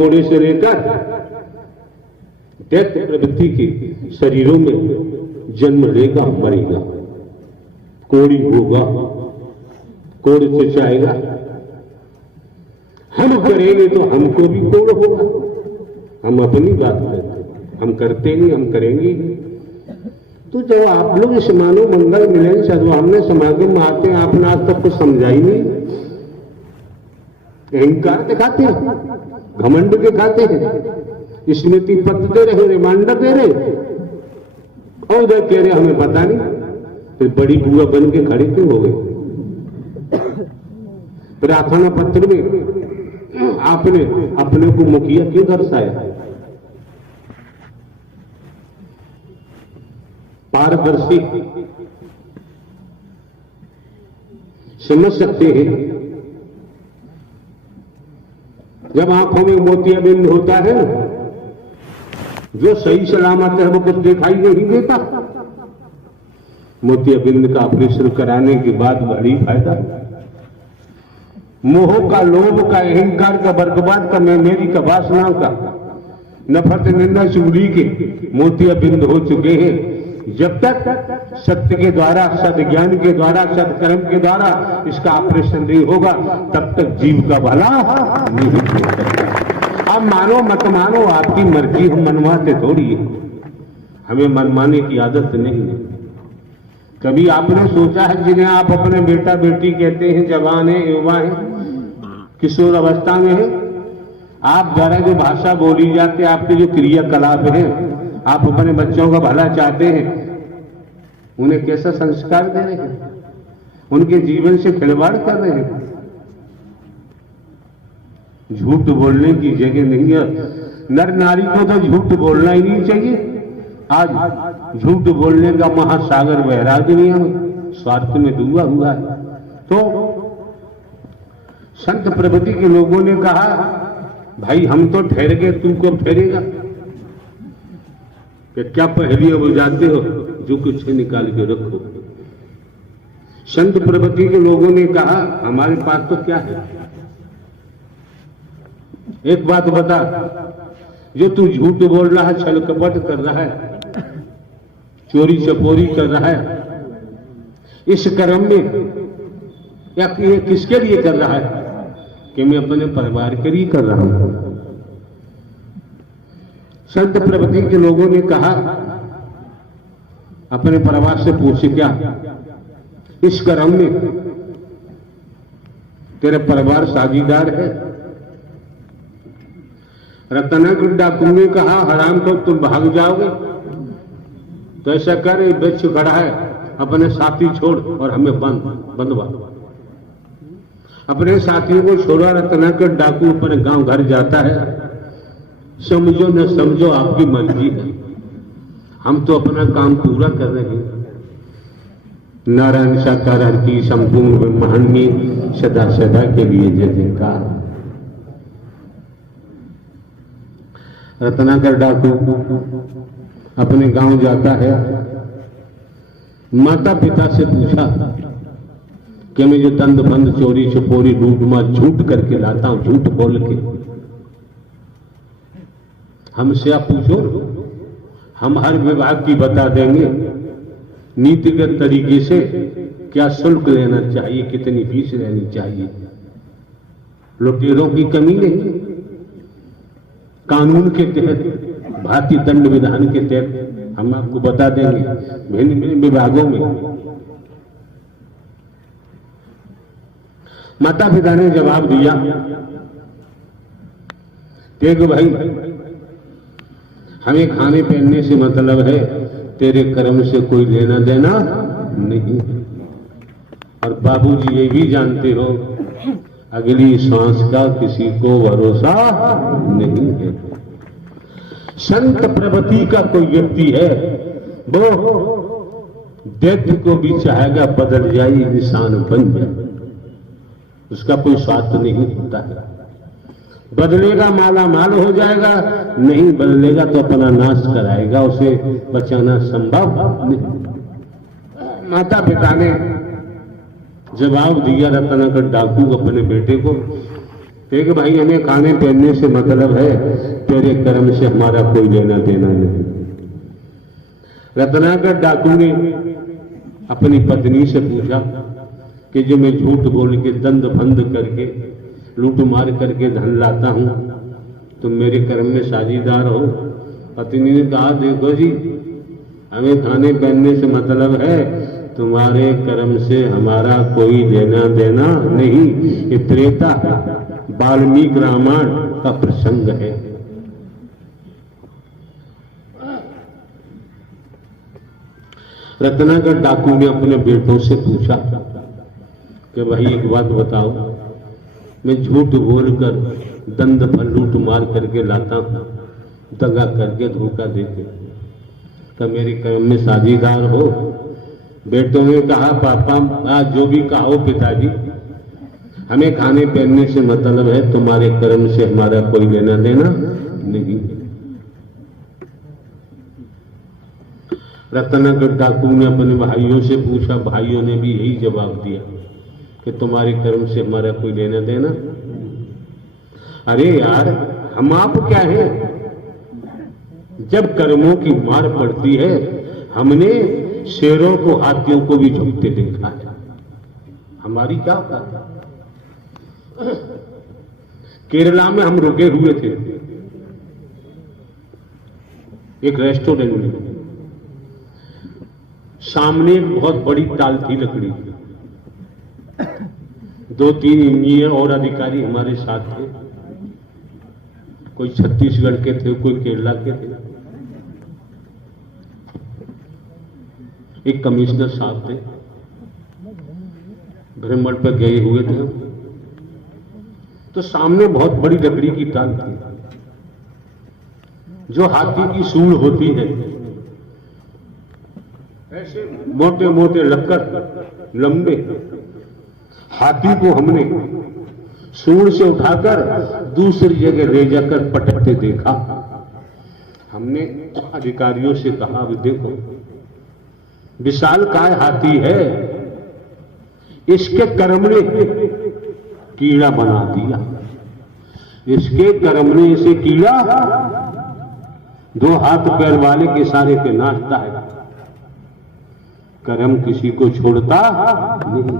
कोड़े से लेकर दैत्य प्रवृत्ति के शरीरों में जन्म लेगा, मरेगा, कोड़ी होगा, कोड़ से चाहेगा। हम करेंगे तो हमको भी कोड़ होगा। हम अपनी बात करते, हम करते नहीं, हम करेंगे नहीं। तो जब आप लोग इस मानव मंगल मिलन सद्भावना समागम में आते हैं, आपने आज तक कुछ समझा ही नहीं। अहंकार दिखाते हैं, घमंड दिखाते हैं, स्मृति पत्र दे रहे, रिमाइंडर दे रहे, और उधर कह रहे हमें पता नहीं। फिर बड़ी बुआ बन के खड़े क्यों हो गए? प्रार्थना पत्र में आपने अपने को मुखिया क्यों दर्शाया? पारदर्शी समझ सकते हैं। जब आंखों में मोतियाबिंद होता है, जो सही सलामत है वो कुछ दिखाई नहीं देता। मोतियाबिंद का ऑपरेशन कराने के बाद बड़ी फायदा। मोह का, लोभ का, अहंकार का, वर्गवाद का, मेरी का, वासना का, नफरत, निंदा, चुगली के मोतियाबिंद हो चुके हैं। जब तक सत्य के द्वारा, सद्ज्ञान के द्वारा, सत्कर्म के द्वारा इसका ऑपरेशन नहीं होगा, तब तक जीव का भला नहीं हो सकता। अब मानो मत मानो, आपकी मर्जी, हम मनवाते थोड़ी है। हमें मनमाने की आदत नहीं है। कभी आपने सोचा है, जिन्हें आप अपने बेटा बेटी कहते हैं, जवान है, युवा है, किशोर अवस्था में है, आप जरा जो भाषा बोली जाती है, आपके जो क्रियाकलाप है, आप अपने बच्चों का भला चाहते हैं, उन्हें कैसा संस्कार दे रहे हैं? उनके जीवन से खिलवाड़ कर रहे हैं। झूठ बोलने की जगह नहीं है। नर नारी को तो झूठ बोलना ही नहीं चाहिए। आज झूठ बोलने का महासागर बह रहा दुनिया में, स्वार्थ में डूबा हुआ है। तो संत प्रवृत्ति के लोगों ने कहा, भाई हम तो ठहर गए, तू कब ठहरेगा? कि क्या पहेलियां बुझाते हो, जो कुछ है निकाल के रखो। संत प्रवृत्ति के लोगों ने कहा, हमारे पास तो क्या है? एक बात बता, जो तू झूठ बोल रहा है, छल कपट कर रहा है, चोरी चपोरी कर रहा है, इस कर्म में या किसके लिए कर रहा है? कि मैं अपने परिवार के लिए कर रहा हूं। संत प्रवृत्ति के लोगों ने कहा, अपने परिवार से पूछे, क्या इस कर्म में तेरा परिवार साझीदार है? रत्नाकर डाकू ने कहा, हराम को तुम भाग जाओगे तो ऐसा कर, वृक्ष खड़ा है, अपने साथी छोड़ और हमें बंधवा। अपने साथियों को छोड़ा, रत्नाकर डाकू अपने गांव घर जाता है। समझो न समझो, आपकी मर्जी है, हम तो अपना काम पूरा कर रहे हैं। नारायण साकार की संपूर्ण ब्रह्मांड में सदा सदा के लिए जय जयकार। रत्नाकर डाकू अपने गांव जाता है। माता पिता से पूछा कि मैं जो दंड बंद, चोरी छपोरी, लूट मार, झूठ करके लाता हूं, झूठ बोल के, हमसे आप पूछो, हम हर विभाग की बता देंगे नीतिगत तरीके से क्या शुल्क लेना चाहिए, कितनी फीस लेनी चाहिए। लुटेरों की कमी नहीं। कानून के तहत, भारतीय दंड विधान के तहत हम आपको बता देंगे भिन्न भिन्न विभागों में। माता पिता ने जवाब दिया, देखो भाई, हमें खाने पहनने से मतलब है, तेरे कर्म से कोई लेना देना नहीं। और बाबूजी ये भी जानते हो, अगली सांस का किसी को भरोसा नहीं है। संत प्रवृत्ति का कोई व्यक्ति है, वो दैत्य को भी चाहेगा बदल जाए, इंसान बन जाए, उसका कोई स्वार्थ नहीं होता है। बदलेगा माला माल हो जाएगा, नहीं बदलेगा तो अपना नाश कराएगा, उसे बचाना संभव नहीं। माता पिता ने जवाब दिया रत्नाकर डाकू अपने बेटे को, कि भाई हमें खाने पहनने से मतलब है, तेरे कर्म से हमारा कोई लेना देना नहीं। रत्नाकर डाकू ने अपनी पत्नी से पूछा कि जो मैं झूठ बोल के दंड भंद करके लूट मार करके धन लाता हूं, तुम मेरे कर्म में साझीदार हो? पत्नी ने कहा, देखो जी, हमें खाने पहनने से मतलब है, तुम्हारे कर्म से हमारा कोई लेना देना नहीं। ये त्रेता वाल्मीकि रामायण का प्रसंग है। रत्नाकर डाकू ने अपने बेटों से पूछा कि भाई एक बात बताओ, मैं झूठ बोलकर दंड पर लूट मार करके लाता हूं, दगा करके धोखा देके, तो मेरे कर्म में साझीदार हो? बेटों ने कहा, पापा आज जो भी कहो पिताजी, हमें खाने पहनने से मतलब है, तुम्हारे कर्म से हमारा कोई लेना देना नहीं। रत्नाकर डाकू ने अपने भाइयों से पूछा, भाइयों ने भी यही जवाब दिया कि तुम्हारे कर्म से हमारा कोई लेना देना। अरे यार, हम आप क्या है, जब कर्मों की मार पड़ती है, हमने शेरों को हाथियों को भी झुकते देखा है, हमारी क्या बात है। केरला में हम रुके हुए थे एक रेस्टोरेंट में, सामने एक बहुत बड़ी टाल थी लकड़ी की, 2-3 इंजीनियर और अधिकारी हमारे साथ थे, कोई छत्तीसगढ़ के थे, कोई केरला के थे, एक कमिश्नर साहब थे, भ्रमण पर गए हुए थे। तो सामने बहुत बड़ी लकड़ी की टाल थी, जो हाथी की सूंड होती है, ऐसे मोटे मोटे लक्कड़ लंबे हाथी को हमने सूंड से उठाकर दूसरी जगह ले जाकर पटकते देखा। हमने अधिकारियों से कहा, देखो विशालकाय हाथी है, इसके कर्म ने कीड़ा बना दिया, इसके कर्म ने इसे कीड़ा 2 हाथ पैर वाले के इशारे पे नाचता है, कर्म किसी को छोड़ता नहीं।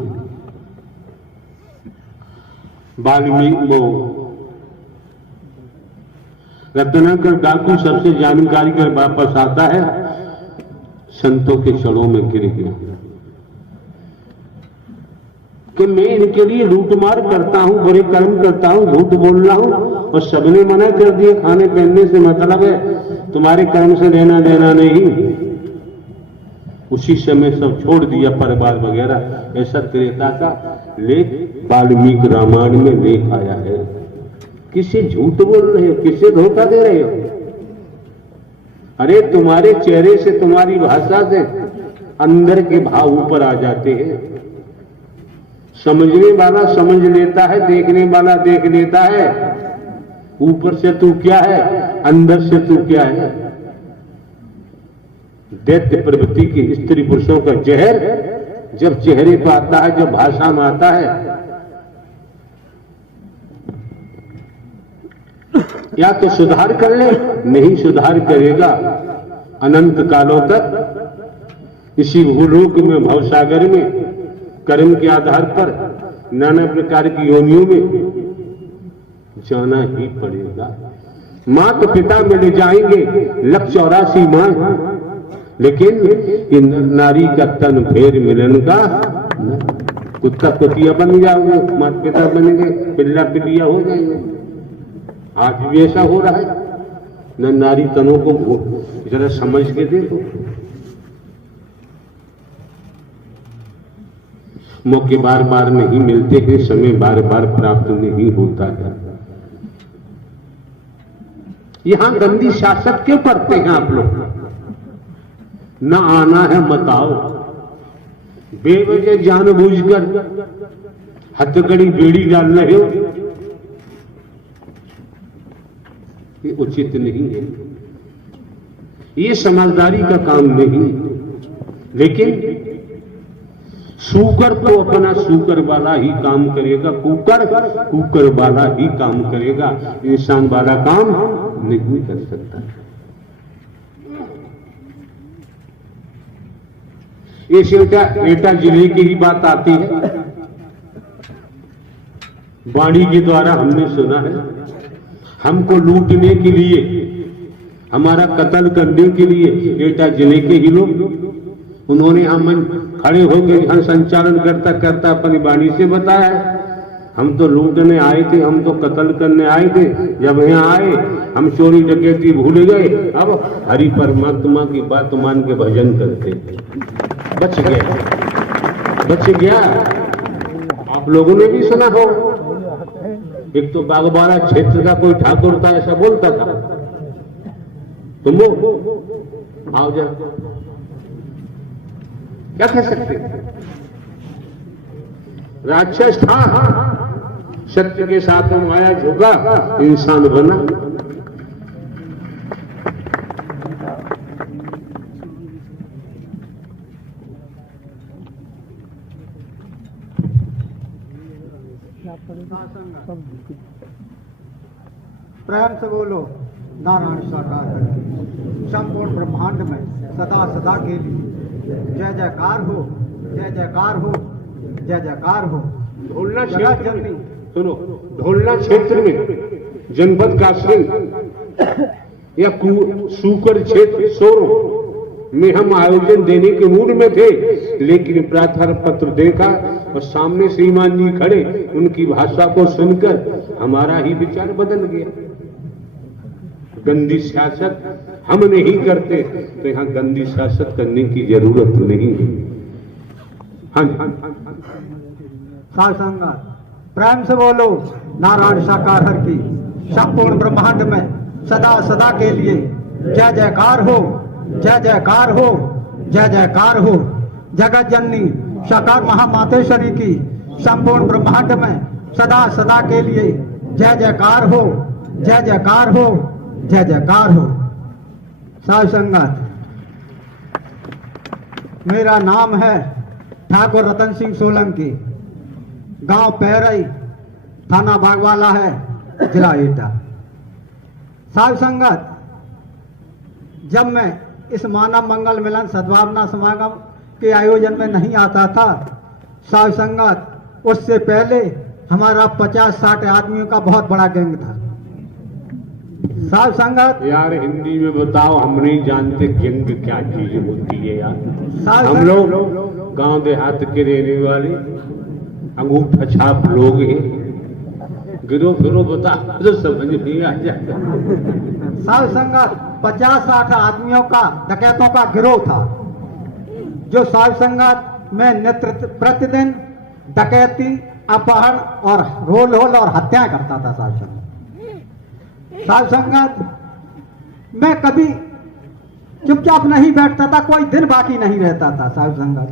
वाल्मीकि वो रत्नाकर डाकू सबसे जानकारी कर वापस आता है, संतों के चरणों में गिर गया कि मैं इनके लिए लूटमार करता हूं, बुरे कर्म करता हूं, झूठ बोल रहा हूं, और सबने मना कर दिया, खाने पहनने से मतलब है, तुम्हारे कर्म से लेना देना नहीं। उसी समय सब छोड़ दिया, परिवार वगैरह। ऐसा त्रेता का लेख वाल्मीकि रामायण में लेख आया है। किसे झूठ बोल रहे हो, किसे धोखा दे रहे हो? अरे तुम्हारे चेहरे से, तुम्हारी भाषा से अंदर के भाव ऊपर आ जाते हैं। समझने वाला समझ लेता है, देखने वाला देख लेता है, ऊपर से तू क्या है, अंदर से तू क्या है। दैत्य प्रवृत्ति के स्त्री पुरुषों का जहर जब चेहरे पर आता है, जब भाषा में आता है, या तो सुधार कर ले, नहीं सुधार करेगा अनंत कालों तक इसी भूलोक में, भवसागर में, कर्म के आधार पर नाना प्रकार की योनियों में जाना ही पड़ेगा। माता पिता मिल जाएंगे 184 मां, लेकिन नारी का तन फेर मिलन का, कुत्ता कुतिया बन जाओगे, माता पिता बनेंगे, पिल्ला पिल्लिया हो जाएंगे। आज भी ऐसा हो रहा है न, नारी तनों को जरा समझ के देखो। मौके बार बार नहीं मिलते हैं, समय बार बार प्राप्त नहीं होता है। यहां गंदी शासक क्यों करते हैं आप लोग? न आना है मत आओ, बेवजह जानबूझकर हथकड़ी बेड़ी डाल रहे हो, ये उचित नहीं है, ये समझदारी का काम नहीं। लेकिन सूकर तो अपना सूकर वाला ही काम करेगा, कुकर कुकर वाला ही काम करेगा, इंसान वाला काम नहीं कर सकता। इस एटा जिले की ही बात आती है। वाणी के द्वारा हमने सुना है, हमको लूटने के लिए, हमारा कत्ल करने के लिए एटा जिले के ही लोग उन्होंने हम खड़े हो गए, हम संचालन करता करता अपनी वाणी से बताया, हम तो लूटने आए थे, हम तो कत्ल करने आए थे, जब यहाँ आए हम चोरी डकैती भूल गए, अब हरि परमात्मा की बात मान के भजन करते। बच गया। आप लोगों ने भी सुना हो, एक तो बागबाड़ा क्षेत्र का कोई ठाकुर था, ऐसा बोलता था, तुम आओ जा, क्या कह सकते? राक्षस था, सत्य के साथ में माया झुका, इंसान बना। प्रेम से बोलो नारायण साकार संपूर्ण ब्रह्मांड में सदा सदा के लिए जय जयकार हो, जय जयकार हो, जय जयकार हो। ढोलना क्षेत्र, सुनो, ढोलना क्षेत्र में जनपद कासगंज या सूकर क्षेत्र सोरो में हम आयोजन देने के मूड में थे, लेकिन प्रार्थना पत्र देखा और सामने श्रीमान जी खड़े, उनकी भाषा को सुनकर हमारा ही विचार बदल गया। गंदी सियासत हम नहीं करते तो यहाँ गंदी सियासत करने की जरूरत नहीं है। हाँ, साध संगत प्रेम से बोलो नारायण साकार हर की संपूर्ण ब्रह्मांड में सदा सदा के लिए जय जयकार हो, जय जयकार हो, जय जयकार हो। जगत जननी साकार महामातेश्वरी की संपूर्ण ब्रह्मांड में सदा सदा के लिए जय जयकार हो, जय जयकार हो, जय जयकार हो। साध संगत मेरा नाम है ठाकुर रतन सिंह सोलंकी, गांव पैरई, थाना बागवाला है, जिला एटा। साध संगत जब मैं इस मानव मंगल मिलन सद्भावना समागम के आयोजन में नहीं आता था, साध संगत उससे पहले हमारा 50-60 आदमियों का बहुत बड़ा गैंग था। साध संगत यार हिंदी में बताओ, हम नहीं जानते गैंग क्या चीज होती है यार। हम लोग गांव देहात के रहने वाले अंगूठा छाप लोग हैं, गिरो फिरो बता तो समझ नहीं आ जाता। साध संगत 50-60 आदमियों का डकैतों का गिरोह था, जो साध संगत में नेतृत्व प्रतिदिन डकैती, अपहरण और रोल होल और हत्याएं करता था। साध संगत मैं कभी चुपचाप नहीं बैठता था, कोई दिन बाकी नहीं रहता था साध संगत,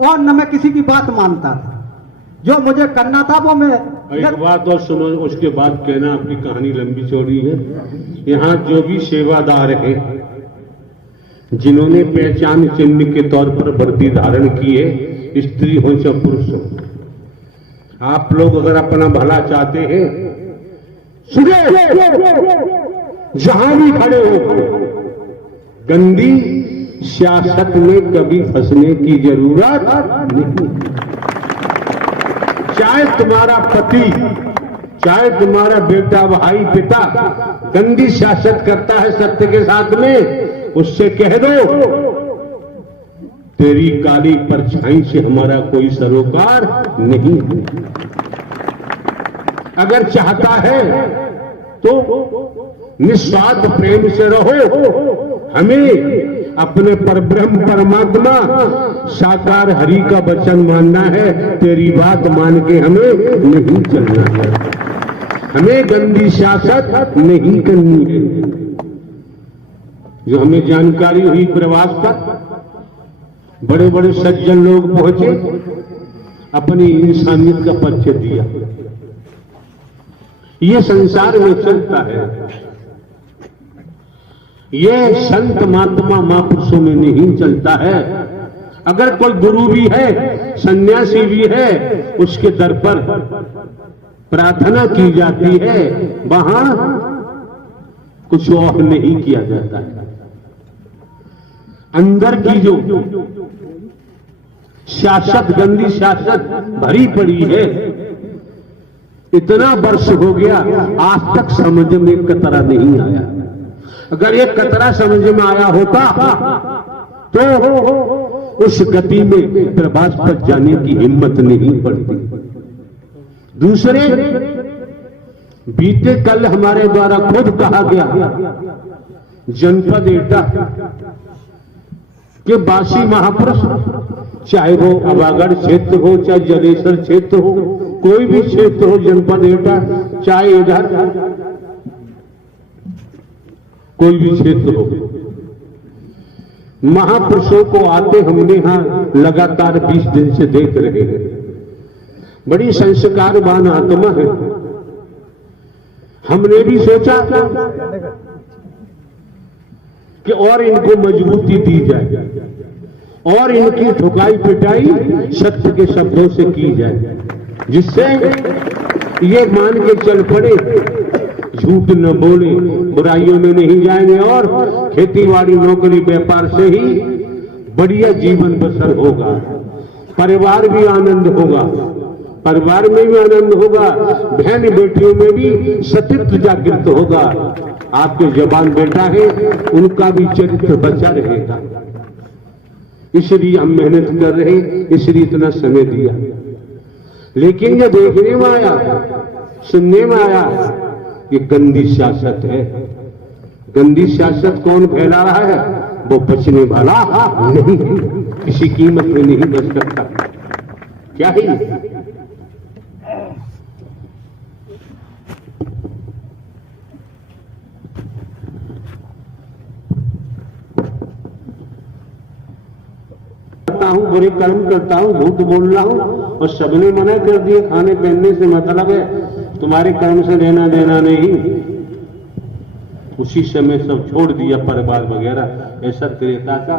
और न मैं किसी की बात मानता था। जो मुझे करना था वो मैं एक बात और सुनो, उसके बाद कहना, अपनी कहानी लंबी चौड़ी है। यहाँ जो भी सेवादार है, जिन्होंने पहचान चिन्ह के तौर पर वर्दी धारण की है, स्त्री हो चाहे पुरुष हो, आप लोग अगर अपना भला चाहते हैं, सुने जहां भी खड़े हो, गंदी सियासत में कभी फंसने की जरूरत नहीं। चाहे तुम्हारा पति, चाहे तुम्हारा बेटा, भाई, पिता गंदी सियासत करता है सत्य के साथ में, उससे कह दो तेरी काली परछाई से हमारा कोई सरोकार नहीं है। अगर चाहता है तो निस्वार्थ प्रेम से रहो। हमें अपने परब्रह्म परमात्मा साकार हरि का वचन मानना है, तेरी बात मान के हमें नहीं चलना है। हमें गंदी सियासत नहीं करनी है। जो हमें जानकारी हुई प्रवास पर, बड़े बड़े सज्जन लोग पहुंचे, अपनी इंसानियत का परिचय दिया। ये संसार में चलता है, ये संत महात्मा महापुरुषों में नहीं चलता है। अगर कोई गुरु भी है, सन्यासी भी है, उसके दर पर प्रार्थना की जाती है, वहां कुछ और नहीं किया जाता है। अंदर की जो सियासत, गंदी सियासत भरी पड़ी है, इतना वर्ष हो गया आज तक समझ में एक कतरा नहीं आया। अगर एक कतरा समझ में आया होता तो उस गति में प्रवास पर जाने की हिम्मत नहीं पड़ती। दूसरे, बीते कल हमारे द्वारा खुद कहा गया, जनपद एटा के बासी महापुरुष, चाहे वो अवागढ़ क्षेत्र हो, चाहे जलेसर क्षेत्र हो, कोई भी क्षेत्र हो, जनपद एटा, चाहे इधर कोई भी क्षेत्र हो, महापुरुषों को आते हमने यहां लगातार 20 दिन से देख रहे हैं। बड़ी संस्कारवान आत्मा है। हमने भी सोचा कि और इनको मजबूती दी जाए और इनकी ठुकाई पिटाई सत्य के शब्दों से की जाए, जिससे ये मान के चल पड़े, झूठ न बोले, बुराइयों में नहीं जाएंगे और खेतीबाड़ी, नौकरी, व्यापार से ही बढ़िया जीवन बसर होगा। परिवार भी आनंद होगा, परिवार में भी आनंद होगा, बहन बेटियों में भी सतीत्व जागृत होगा। आपके जवान बेटा है, उनका भी चरित्र बचा रहेगा। इसलिए हम मेहनत कर रहे, इसलिए इतना समय दिया। लेकिन ये देखने में आया, सुनने में आया, ये गंदी सियासत है। गंदी सियासत कौन फैला रहा है? वो बचने वाला नहीं, किसी कीमत में नहीं बच सकता। क्या है? हूं, बुरे कर्म करता हूं, झूठ बोल रहा हूं, और सबने मना कर दिए, खाने पहनने से मतलब है, तुम्हारे कर्म से लेना देना नहीं। उसी समय सब छोड़ दिया, परिवार वगैरह। ऐसा त्रेता का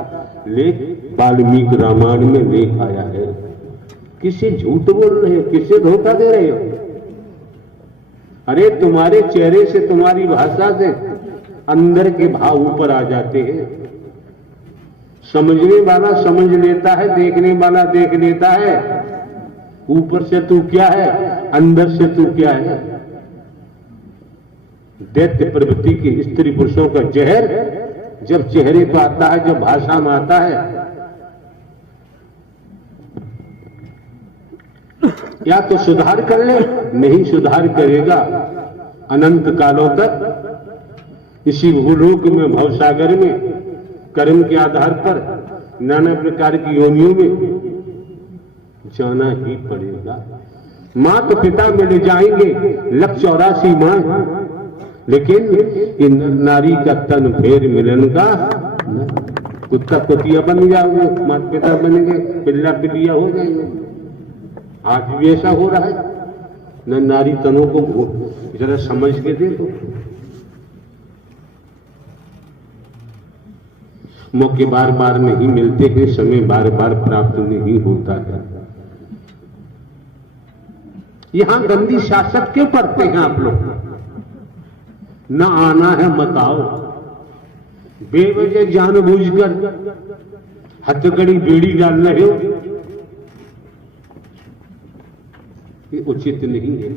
लेख वाल्मीकि रामायण में लेख आया है। किसे झूठ बोल रहे हो, किसे धोखा दे रहे हो? अरे तुम्हारे चेहरे से, तुम्हारी भाषा से अंदर के भाव ऊपर आ जाते हैं। समझने वाला समझ लेता है, देखने वाला देख लेता है, ऊपर से तू क्या है, अंदर से तू क्या है। दैत्य प्रवृत्ति के स्त्री पुरुषों का जहर जब चेहरे पर आता है, जब भाषा में आता है, या तो सुधार कर ले, नहीं सुधार करेगा अनंत कालों तक इसी भूलोक में, भवसागर में, कर्म के आधार पर नाना प्रकार की योनियों में जाना ही पड़ेगा। माता पिता मिल जाएंगे 184 मां, लेकिन इन नारी का तन फेर मिलन का, कुत्ता कुतिया बन जाओगे, माता पिता बनेंगे, पिल्ला पिलिया हो जाएंगे। आज भी ऐसा हो रहा है। न नारी तनों को जरा समझ के देखो। मौके बार बार नहीं मिलते हैं, समय बार बार प्राप्त नहीं होता है। यहां गंदी सियासत क्यों करते हैं आप लोग? न आना है मत आओ, बेवजह जानबूझकर हथकड़ी बेड़ी डाल रहे हो, ये उचित नहीं है।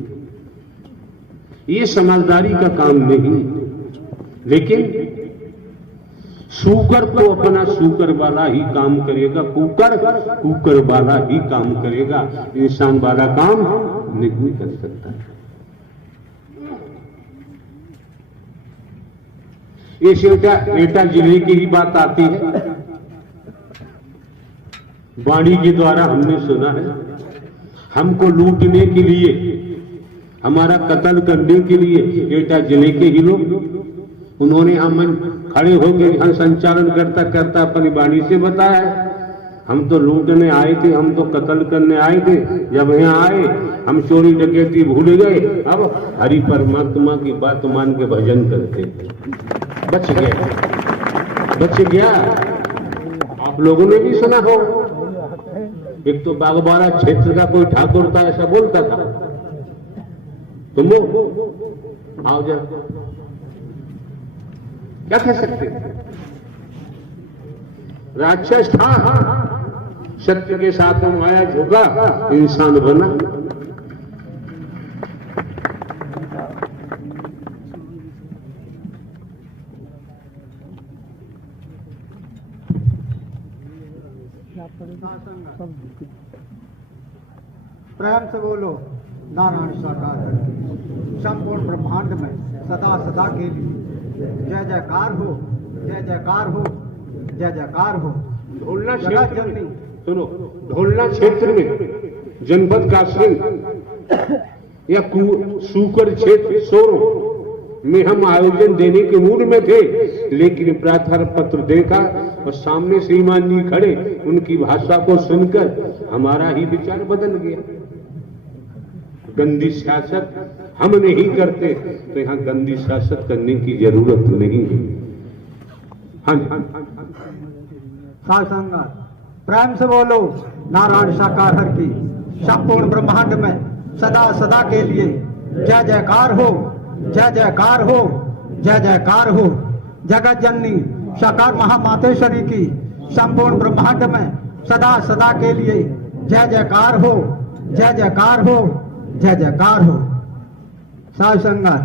ये समझदारी का काम नहीं। लेकिन सूकर तो अपना सूकर वाला ही काम करेगा, कुकर कुकर वाला ही काम करेगा, इंसान वाला काम नहीं कर सकता। इस एटा जिले की ही बात आती है। वाणी के द्वारा हमने सुना है, हमको लूटने के लिए, हमारा कत्ल करने के लिए एटा जिले के ही लोग, उन्होंने हम खड़े होंगे, यहाँ संचालन करता करता अपनी वाणी से बताया, हम तो लूटने आए थे, हम तो कत्ल करने आए थे। जब यहाँ आए हम चोरी डकैती भूल गए, अब हरि परमात्मा की बात मान के भजन करते। बच गया, बच गया। आप लोगों ने भी सुना हो, एक तो बागबाड़ा क्षेत्र का कोई ठाकुर था, ऐसा बोलता था। तुम आओ जरा, क्या कह सकते? राक्षस था, सत्य के साथ माया झुका, इंसान बना। प्रेम से बोलो नारायण साकार संपूर्ण ब्रह्मांड में सदा सदा के लिए जय जयकार हो, जय जयकार हो, जय जयकार हो। ढोलना जगत क्षेत्र जननी में, सुनो, ढोलना क्षेत्र में जनपद कासगंज या सूकर क्षेत्र सोरो में हम आयोजन देने के मूड में थे, लेकिन प्रार्थना पत्र देखा और सामने श्रीमान जी खड़े, उनकी भाषा को सुनकर हमारा ही विचार बदल गया। गंदी सियासत हम नहीं करते तो यहाँ गंदी सियासत करने की जरूरत नहीं है। हाँ जी, साध संगत प्रेम से बोलो नारायण साकार हर की संपूर्ण ब्रह्मांड में सदा सदा के लिए जय जयकार हो, जय जयकार हो, जय जयकार हो। जगत जननी साकार महामातेश्वरी की संपूर्ण ब्रह्मांड में सदा सदा के लिए जय जयकार हो, जय जयकार हो, जय जयकार हो। साध संगत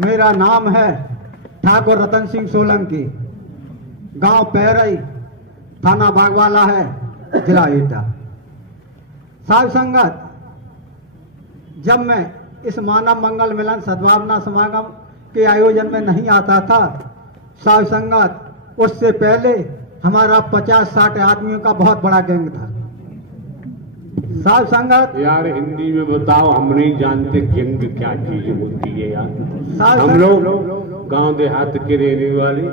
मेरा नाम है ठाकुर रतन सिंह सोलंकी, गांव पैरई, थाना बागवाला है, जिला एटा। साध संगत जब मैं इस मानव मंगल मिलन सद्भावना समागम के आयोजन में नहीं आता था, साध संगत उससे पहले हमारा 50-60 आदमियों का बहुत बड़ा गैंग था। साध संगत यार हिंदी में बताओ, हम नहीं जानते गैंग क्या चीज होती है यार। साध हम लोग गांव देहात के रहने वाले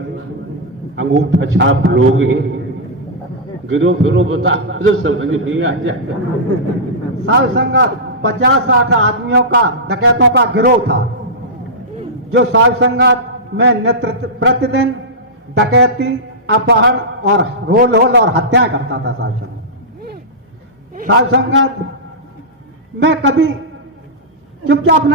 अंगूठा छाप लोग हैं, गिरो फिरो बता तो समझ नहीं आ जाएगा। साध संगत 50-60 आदमियों का डकैतों का गिरोह था, जो साध संगत में नेतृत्व प्रतिदिन डकैती, अपहरण और रोल होल और हत्याएं करता था। साध संगत मैं कभी चुपचाप नहीं